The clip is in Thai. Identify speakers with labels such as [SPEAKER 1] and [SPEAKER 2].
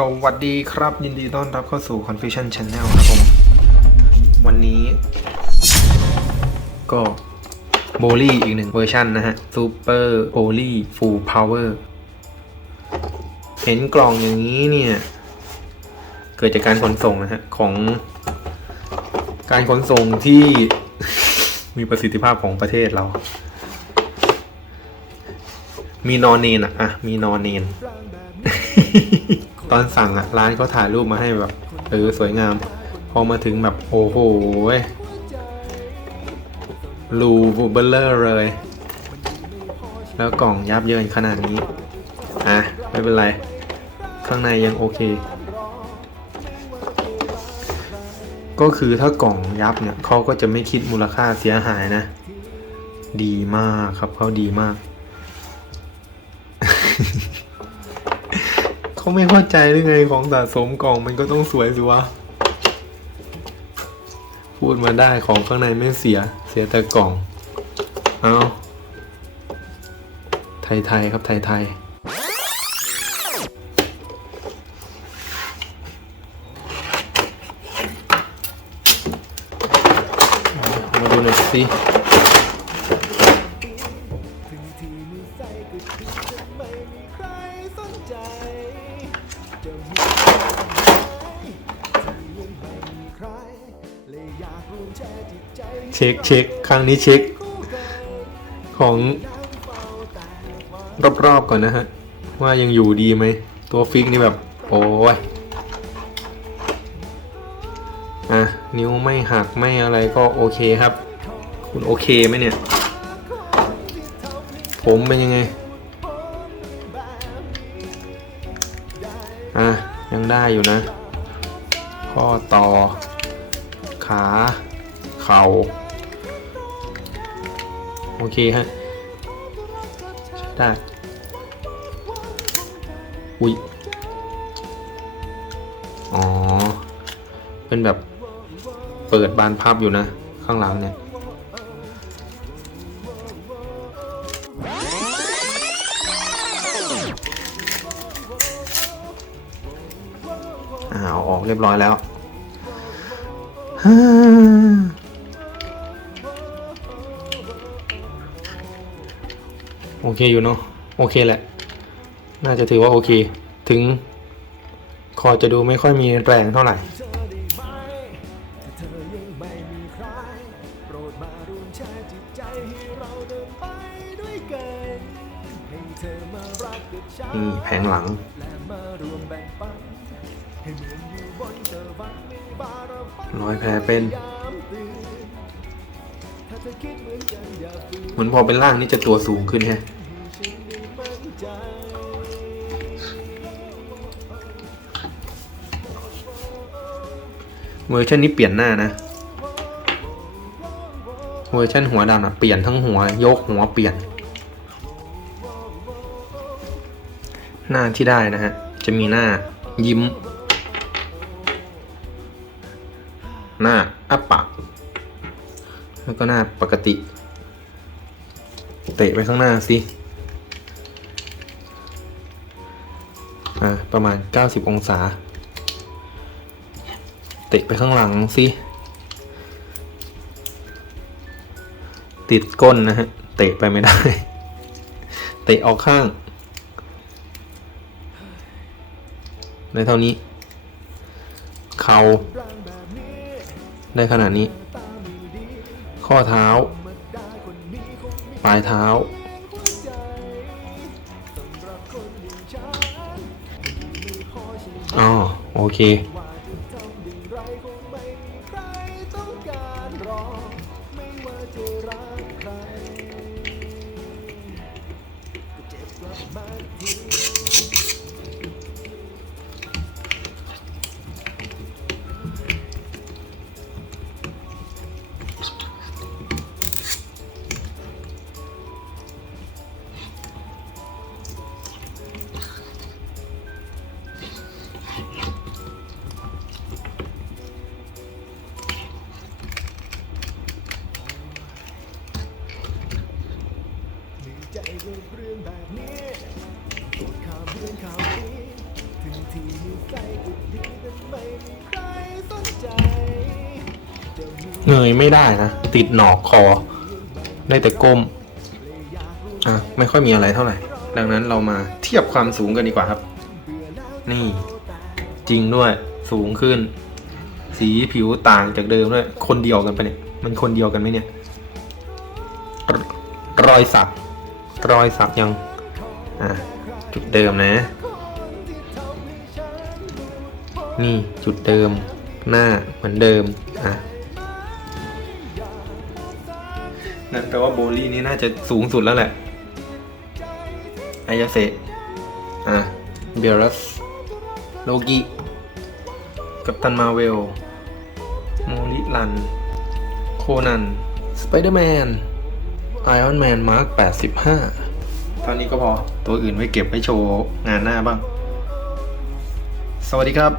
[SPEAKER 1] สวัสดีครับ ยินดีต้อนรับเข้าสู่ Confusion Channel ครับผม วันนี้ ก็โบลี่อีกหนึ่งเวอร์ชันนะฮะ Super b o l y Full Power เห็นกล่องอย่างนี้เนี่ย เกิดจากการขนส่งนะฮะ ของการขนส่งที่ มีประสิทธิภาพของประเทศเรา มีนอนเนนอะอะมีนอนเนน ตอนสั่งอะร้านเขาถ่ายรูปมาให้แบบเออสวยงาม พอมาถึงแบบโอ้โหเว้ยรูเบลเลอร์เลย แล้วกล่องยับเยินขนาดนี้ อะ ไม่เป็นไร ข้างในยังโอเค ก็คือถ้ากล่องยับเนี่ยเขาก็จะไม่คิดมูลค่าเสียหายนะ ดีมากครับเขาดีมาก เขาไม่เข้าใจหรือไงของสะสมกล่องมันก็ต้องสวยสิวะ พูดมาได้ของข้างในไม่เสีย เสียแต่กล่อง เอาไทยๆครับไทยๆมาดูหน่อยสิ เช็คเช็คครั้งนี้เช็ค ของรอบๆก่อนนะฮะ ว่ายังอยู่ดีไหม ตัวฟิกนี่แบบ โอ้ยอะ นิ้วไม่หักไม่อะไรก็โอเคครับ คุณโอเคไหมเนี่ย ผมเป็นยังไง อะ ยังได้อยู่นะ ข้อต่อ ขา เข่า โอเคฮะใช้ได้อุ้ยอ๋อ เป็นแบบเปิดบานพับอยู่นะ ข้างหลังเนี่ยอ่าเอาออกเรียบร้อยแล้ว โอเคอยู่เนาะโอเคแหละ น่าจะถือว่าโอเค ถึงคอจะดูไม่ค่อยมีแรงเท่าไหร่นี่แผงหลังร้อยแผลเป็น เหมือนพอเป็นร่างนี่จะตัวสูงขึ้นฮะเวอร์ชันนี้เปลี่ยนหน้านะ เวอร์ชันหัวดำอะเปลี่ยนทั้งหัวยกหัวเปลี่ยน หน้าที่ได้นะฮะ จะมีหน้ายิ้ม หน้าอัปปาก แล้วก็หน้าปกติ เตะไปข้างหน้าสิอ่าประมาณ 90 องศา เตะไปข้างหลังสิ ติดก้นนะฮะ เตะไปไม่ได้ เตะออกข้างได้เท่านี้ เข่าได้ขนาดนี้ ข้อเท้า ปลายเท้า อ๋อ โอเคอ เงยไม่ได้นะ ติดหนอกคอ ได้แต่ก้ม อะ ไม่ค่อยมีอะไรเท่าไหร่ ดังนั้นเรามาเทียบความสูงกันดีกว่าครับ นี่ จริงด้วยสูงขึ้น สีผิวต่างจากเดิมด้วย คนเดียวกันปะเนี่ย มันคนเดียวกันไหมเนี่ยรรอยสัก รอยสักยัง อะ จุดเดิมนะ นี่จุดเดิม หน้าเหมือนเดิม อะ นั่นแปลว่าโบลี่นี่น่าจะสูงสุดแล้วแหละอายาเซอะ เบรัส โลกิกัปตันมาเวล โมลิลัน โคนัน สไปเดอร์แมน ไอออนแมน มาร์ค85ต ท่านี้ก็พอตัวอื่นไว้เก็บไว้โชว์งานหน้าบ้าง สวัสดีครับ